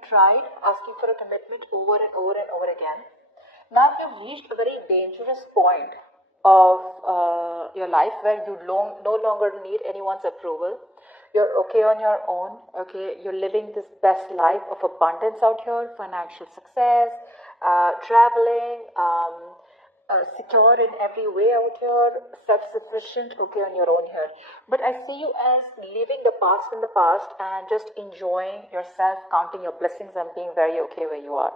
you've tried asking for a commitment over and over and over again. Now you've reached a very dangerous point of your life where you no longer need anyone's approval. You're okay on your own, okay? You're living this best life of abundance out here, financial success, traveling, secure in every way out here, self-sufficient, okay, on your own here. But I see you as leaving the past in the past and just enjoying yourself, counting your blessings and being very okay where you are.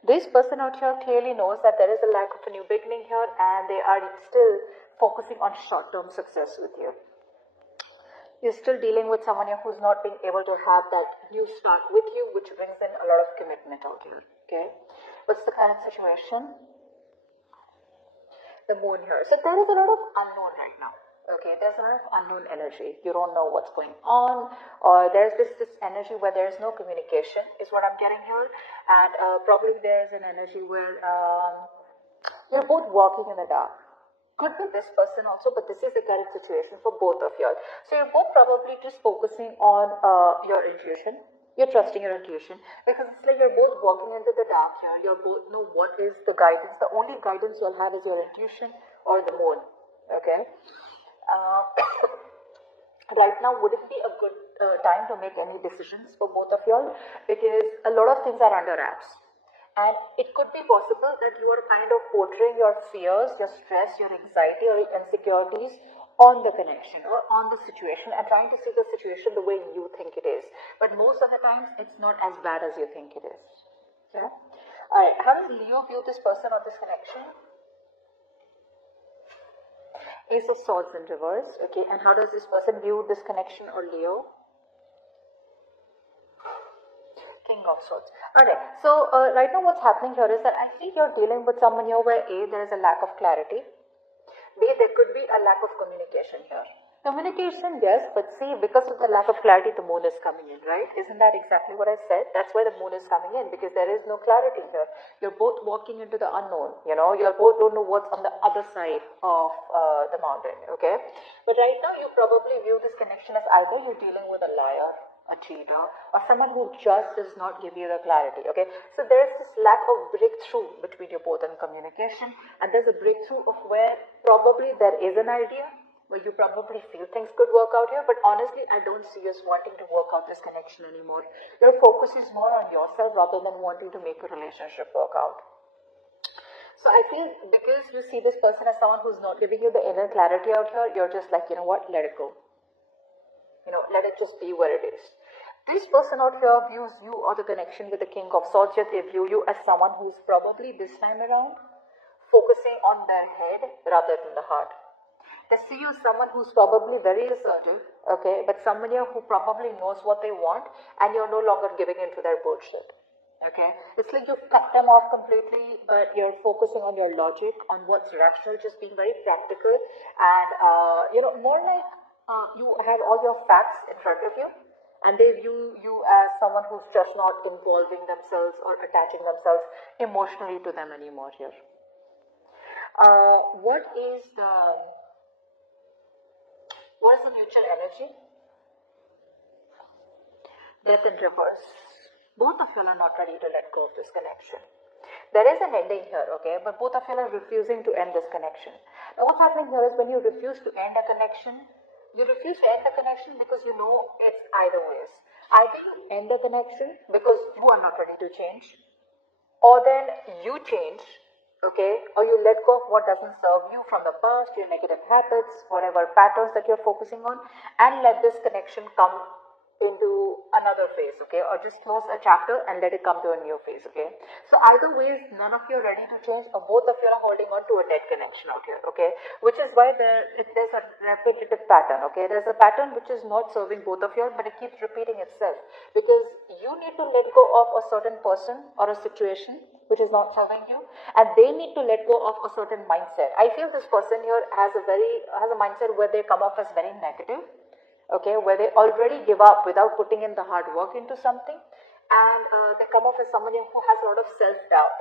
This person out here clearly knows that there is a lack of a new beginning here and they are still focusing on short-term success with you. You're still dealing with someone here who's not being able to have that new start with you, which brings in a lot of commitment out here, okay? What's the current situation? The moon here. So there is a lot of unknown right now. Okay, there's a lot of unknown energy. You don't know what's going on, or there's this energy where there is no communication, is what I'm getting here, and probably there's an energy where you're both walking in the dark. Could be this person also, but this is the current situation for both of you. So you're both probably just focusing on your intuition. You're trusting your intuition because it's like you're both walking into the dark here. You both know what is the guidance. The only guidance you'll have is your intuition or the moon. Okay. Right now wouldn't be a good time to make any decisions for both of y'all because a lot of things are under wraps. And it could be possible that you are kind of portraying your fears, your stress, your anxiety or your insecurities on the connection or on the situation and trying to see the situation the way you think it is. But most of the times, it's not as bad as you think it is. Okay? Alright, how does Leo view this person or this connection? Ace of Swords in reverse. Okay, and how does this person view this connection or Leo? King of Swords. Alright, so right now what's happening here is that I think you're dealing with someone here where A, there is a lack of clarity. B, there could be a lack of communication here. Communication, yes, but see, because of the lack of clarity, the moon is coming in, right? Isn't that exactly what I said? That's why the moon is coming in, because there is no clarity here. You're both walking into the unknown, you know, you both don't know what's on the other side of the mountain, okay? But right now, you probably view this connection as either you're dealing with a liar, a cheater, or someone who just does not give you the clarity, okay? So there's this lack of breakthrough between you both in communication, and there's a breakthrough of where probably there is an idea, where you probably feel things could work out here, but honestly, I don't see us wanting to work out this connection anymore. Your focus is more on yourself rather than wanting to make a relationship work out. So I feel because you see this person as someone who's not giving you the inner clarity out here, you're just like, you know what, let it go. You know, let it just be where it is. This person out here views you or the connection with the King of Swords, yet they view you as someone who's probably this time around focusing on their head rather than the heart. They see you as someone who's probably very assertive, okay, but someone here who probably knows what they want and you're no longer giving into their bullshit, okay. It's like you've cut them off completely, but you're focusing on your logic, on what's rational, just being very practical and, you know, more like you have all your facts in front of you and they view you as someone who's just not involving themselves or attaching themselves emotionally to them anymore here. What is the mutual energy? Death in reverse. Both of you are not ready to let go of this connection. There is an ending here, okay, but both of you are refusing to end this connection. Now what's happening here is when you refuse to end a connection, you refuse to end the connection because you know it's either ways. Either you end the connection because you are not ready to change, or then you change, okay, or you let go of what doesn't serve you from the past, your negative habits, whatever patterns that you're focusing on, and let this connection come into another phase, okay, or just close a chapter and let it come to a new phase, okay. So either ways, none of you are ready to change, or both of you are holding on to a dead connection out here, okay, which is why there's a repetitive pattern, okay. There's a pattern which is not serving both of you, but it keeps repeating itself because you need to let go of a certain person or a situation which is not serving you, and they need to let go of a certain mindset. I feel this person here has a mindset where they come off as very negative, okay, where they already give up without putting in the hard work into something, and they come off as someone who has a lot of self-doubt.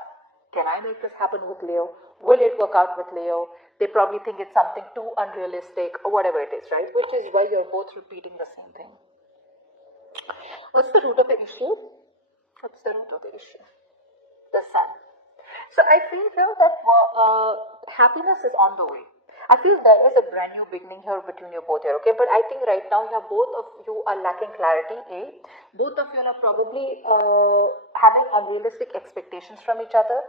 Can I make this happen with Leo? Will it work out with Leo? They probably think it's something too unrealistic or whatever it is, right? Which is why you're both repeating the same thing. What's the root of the issue? What's the root of the issue? The sun. So I feel here that happiness is on the way. I feel there is a brand new beginning here between you both here, okay? But I think right now, yeah, both of you are lacking clarity. A, both of you are probably having unrealistic expectations from each other.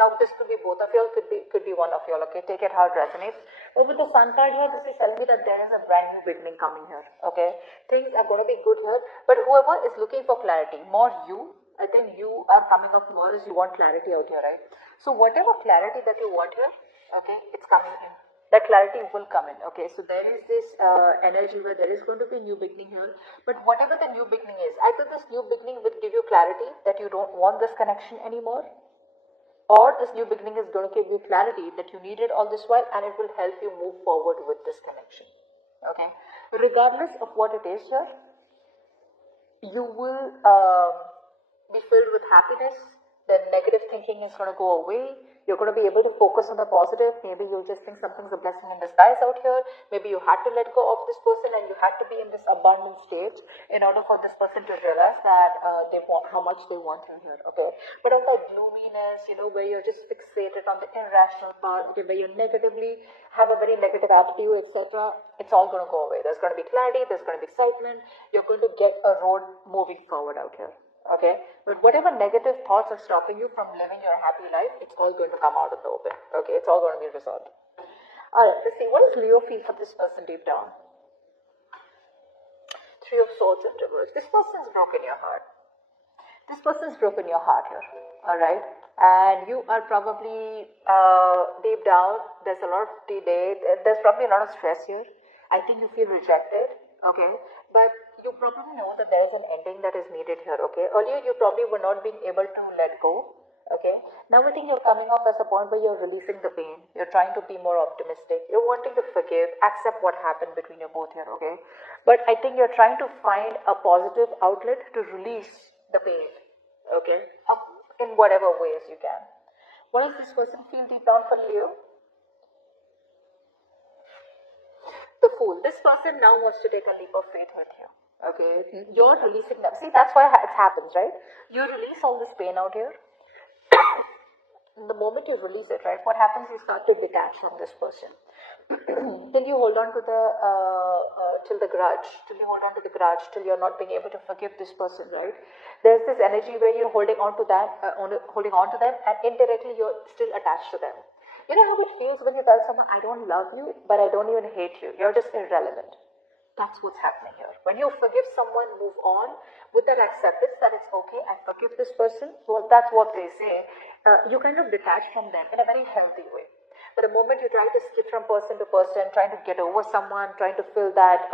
Now this could be both of you, could be one of you. Okay, take it how it resonates. But with the sun card here, this is telling me that there is a brand new beginning coming here. Okay, things are going to be good here. But whoever is looking for clarity, more you, I think you are coming up more as you want clarity out here, right? So whatever clarity that you want here, okay, it's coming in. That clarity will come in. Okay, so there is this energy where there is going to be a new beginning here. But whatever the new beginning is, I think this new beginning will give you clarity that you don't want this connection anymore, or this new beginning is going to give you clarity that you needed all this while, and it will help you move forward with this connection. Okay, regardless of what it is here, you will be filled with happiness. The negative thinking is going to go away. You're going to be able to focus on the positive. Maybe you'll just think something's a blessing in disguise out here. Maybe you had to let go of this person and you had to be in this abundant state in order for this person to realize that they want how much they want you here. Okay, but on the gloominess, where you're just fixated on the irrational part, okay, where you negatively have a very negative attitude, etc., it's all going to go away. There's going to be clarity. There's going to be excitement. You're going to get a road moving forward out here. Okay, but whatever negative thoughts are stopping you from living your happy life, it's all going to come out in the open. Okay, it's all going to be resolved. Alright, let's see, what does Leo feel for this person deep down? Three of Swords in reverse. This person's broken your heart. This person's broken your heart here. Alright, and you are probably deep down, there's a lot of delay, there's probably a lot of stress here. I think you feel rejected. Okay, but you probably know that there is an ending that is needed here. Okay, earlier you probably were not being able to let go. Okay, now I think you're coming up as a point where you're releasing the pain. You're trying to be more optimistic. You're wanting to forgive, accept what happened between you both here. Okay, but I think you're trying to find a positive outlet to release the pain. Okay, in whatever ways you can. What does this person feel deep down for Leo? The Fool. This person now wants to take a leap of faith with you. Okay, you're releasing them. See, that's why it happens, right? You release all this pain out here. The moment you release it, right, what happens? You start to detach from this person. Till you hold on to till the grudge, till you're not being able to forgive this person, right? There's this energy where you're holding on to that, holding on to them, and indirectly you're still attached to them. You know how it feels when you tell someone, I don't love you, but I don't even hate you. You're just irrelevant. That's what's happening here. When you forgive someone, move on with that acceptance that it's okay, I forgive this person. Well, that's what they say. You kind of detach from them in a very healthy way. But the moment you try to skip from person to person, trying to get over someone, trying to fill that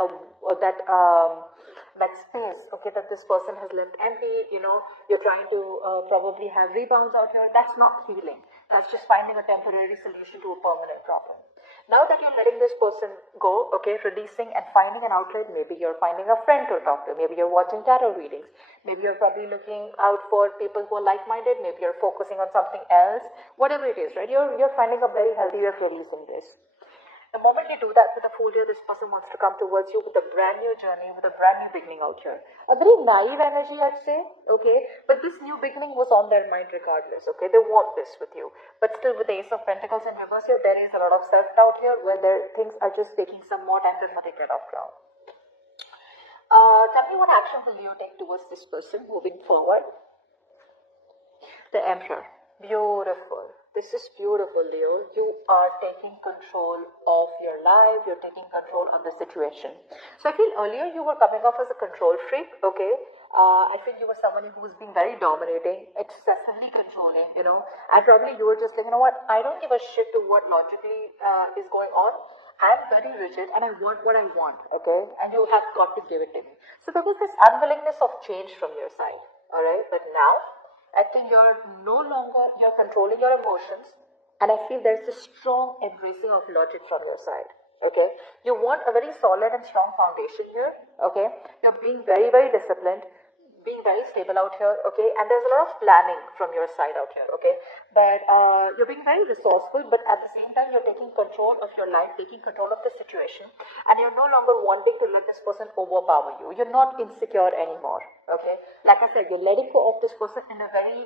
space, okay, that this person has left empty, you're trying to probably have rebounds out here. That's not healing. That's just finding a temporary solution to a permanent problem. Now that you're letting this person go, okay, releasing and finding an outlet, maybe you're finding a friend to talk to, maybe you're watching tarot readings, maybe you're probably looking out for people who are like-minded, maybe you're focusing on something else, whatever it is, right? You're finding a very healthy way of releasing this. The moment you do that with a Fool here, this person wants to come towards you with a brand new journey, with a brand new beginning out here. A very naive energy, I'd say, okay? But this new beginning was on their mind regardless, okay? They want this with you. But still, with the Ace of Pentacles in reverse here, there is a lot of self-doubt here where things are just taking some more time before they get off ground. Tell me what action will you take towards this person moving forward? The Emperor. Beautiful. This is beautiful, Leo. You are taking control of your life. You're taking control of the situation. So I feel earlier you were coming off as a control freak, okay? I feel you were someone who was being very dominating, excessively controlling, and probably you were just like, you know what, I don't give a shit to what logically is going on. I'm very rigid and I want what I want, okay? And you have got to give it to me. So there was this unwillingness of change from your side, alright? But now, I think you're controlling your emotions, and I feel there's a strong embracing of logic from your side, okay? You want a very solid and strong foundation here, okay? You're being very, very disciplined, being very stable out here, okay? And there's a lot of planning from your side out here, okay? But you're being very resourceful, but at the same time, you're taking control control of your life, taking control of the situation, and you're no longer wanting to let this person overpower you. You're not insecure anymore. Okay, like I said, you're letting go of this person in a very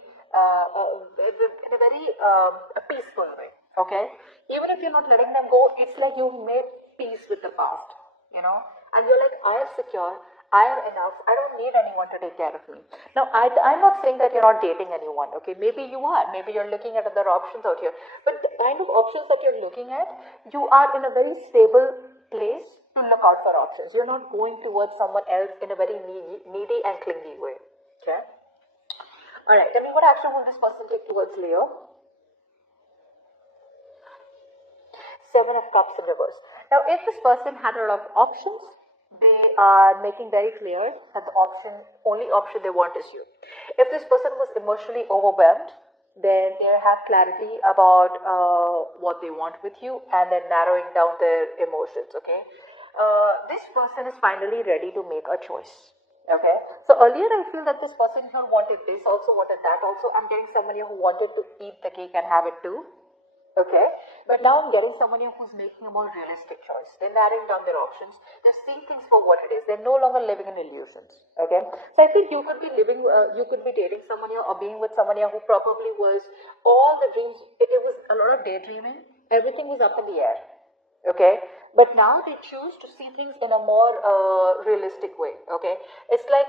a peaceful way. Okay, even if you're not letting them go, it's like you made peace with the past. And you're like, I am secure. I am enough. I don't need anyone to take care of me. Now, I'm not saying that you're not dating anyone, okay? Maybe you are. Maybe you're looking at other options out here. But the kind of options that you're looking at, you are in a very stable place to look out for options. You're not going towards someone else in a very needy and clingy way, okay? All right, tell me, what action will this person take towards Leo? Seven of Cups in reverse. Now, if this person had a lot of options, they are making very clear that the only option they want is you. If this person was emotionally overwhelmed, then they have clarity about what they want with you, and then narrowing down their emotions. Okay, this person is finally ready to make a choice. Okay, so earlier I feel that this person here wanted this also, wanted that also. I'm getting someone here who wanted to eat the cake and have it too. Okay, but now I'm getting someone here who's making a more realistic choice. They're narrowing down their options. They're seeing things for what it is. They're no longer living in illusions. Okay, so I think you could be you could be dating someone here or being with someone here who probably was all the dreams. It was a lot of daydreaming. Everything was up in the air. Okay, but now they choose to see things in a more realistic way. Okay, it's like,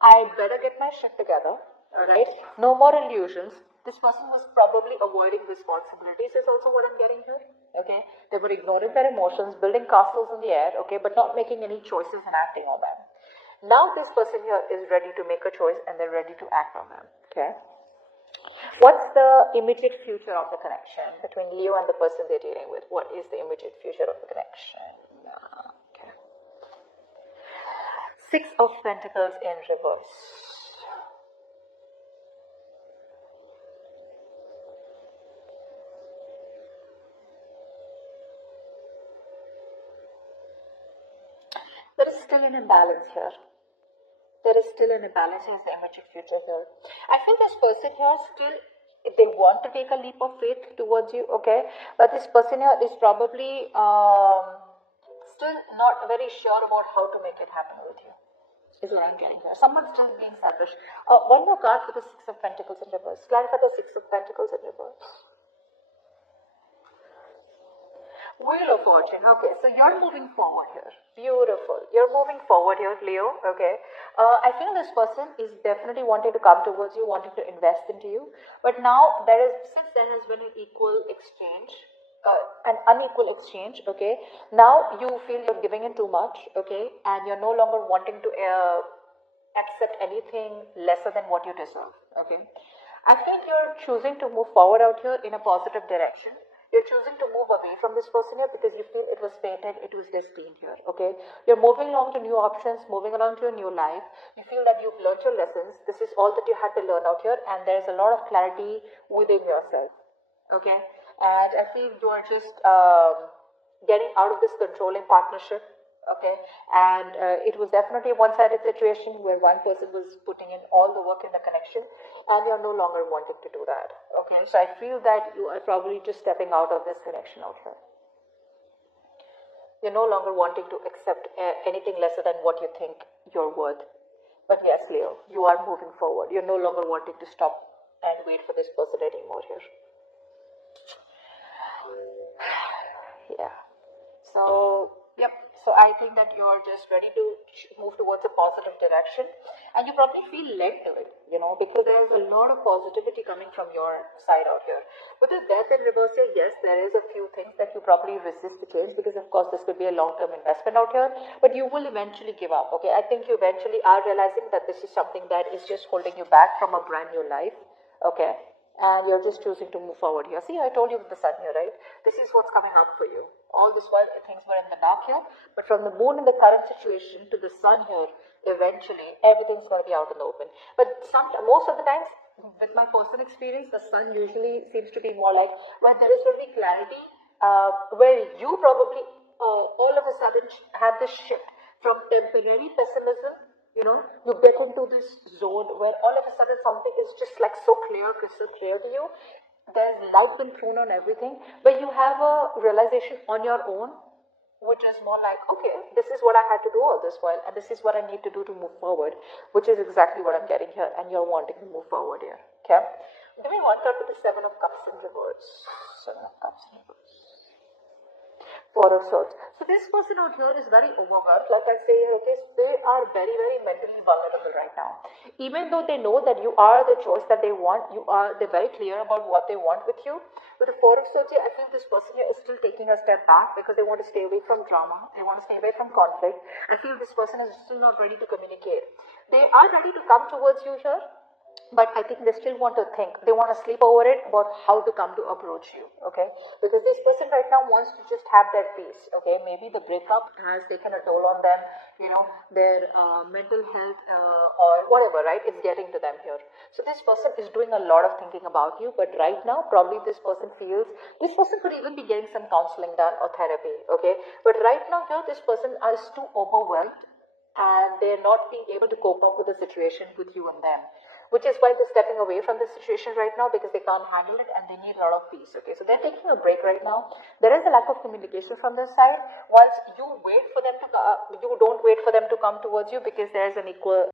I better get my shit together. All right, no more illusions. This person was probably avoiding responsibilities, is also what I'm getting here. Okay, they were ignoring their emotions, building castles in the air, okay, but not making any choices and acting on them. Now this person here is ready to make a choice and they're ready to act on them. Okay, what's the immediate future of the connection between Leo and the person they're dealing with? What is the immediate future of the connection? Okay. Six of Pentacles in reverse. There is still an imbalance here. There is still an imbalance in the immediate future here. I feel this person here still, they want to take a leap of faith towards you, okay? But this person here is probably still not very sure about how to make it happen with you. Is what I'm getting here. Someone's still being selfish. One more card for the Six of Pentacles in reverse. Clarify the Six of Pentacles in reverse. Wheel of Fortune. Okay, so you're moving forward here. Beautiful. You're moving forward here, Leo. Okay. I feel this person is definitely wanting to come towards you, wanting to invest into you. But now since there has been an equal exchange, an unequal exchange, okay, now you feel you're giving in too much, okay, and you're no longer wanting to accept anything lesser than what you deserve, okay. I think you're choosing to move forward out here in a positive direction. You're choosing to move away from this person here because you feel it was fated, it was destined here, okay? You're moving along to new options, moving along to a new life. You feel that you've learned your lessons. This is all that you had to learn out here, and there's a lot of clarity within yourself, okay? And I feel you are just getting out of this controlling partnership, okay, and it was definitely a one-sided situation where one person was putting in all the work in the connection, and you're no longer wanting to do that, okay. So I feel that you are probably just stepping out of this connection out here. You're no longer wanting to accept anything lesser than what you think you're worth. But yes, Leo, you are moving forward. You're no longer wanting to stop and wait for this person anymore here. Yeah. So, yep. So I think that you're just ready to move towards a positive direction, and you probably feel led to it, because there's a lot of positivity coming from your side out here. With the Death in reverse here, yes, there is a few things that you probably resist to change, because of course this could be a long-term investment out here, but you will eventually give up, okay? I think you eventually are realizing that this is something that is just holding you back from a brand new life, okay? And you're just choosing to move forward here. See, I told you with the sun here, right? This is what's coming up for you. All this while things were in the dark here, but from the moon in the current situation to the sun here, eventually everything's going to be out in the open. But most of the times, with my personal experience, the sun usually seems to be more like where there is really clarity, where you probably all of a sudden have this shift from temporary pessimism. You get into this zone where all of a sudden something is just like so clear, crystal clear to you. there's light been thrown on everything, but you have a realization on your own, which is more like, okay, this is what I had to do all this while, and this is what I need to do to move forward, which is exactly what I'm getting here, and you're wanting to move forward here. Okay? Give me one third with the Seven of Cups in reverse. Seven of Cups in reverse. Four of Swords. So this person out here is very overwhelmed. Like I say, okay, they are very, very mentally vulnerable right now. Even though they know that you are the choice that they want, they're very clear about what they want with you. With the Four of Swords here, I feel this person here is still taking a step back because they want to stay away from drama. They want to stay away from conflict. I feel this person is still not ready to communicate. They are ready to come towards you here, but I think they still want to think. They want to sleep over it about how to come to approach you, okay? Because this person right now wants to just have their peace, okay? Maybe the breakup has taken a toll on them, their mental health or whatever, right? It's getting to them here. So this person is doing a lot of thinking about you, but right now, probably this person could even be getting some counseling done or therapy, okay? But right now here, this person is too overwhelmed and they're not being able to cope up with the situation with you and them, which is why they're stepping away from the situation right now because they can't handle it and they need a lot of peace. Okay, so they're taking a break right now. There is a lack of communication from their side. Whilst you don't wait for them to come towards you because there is an equal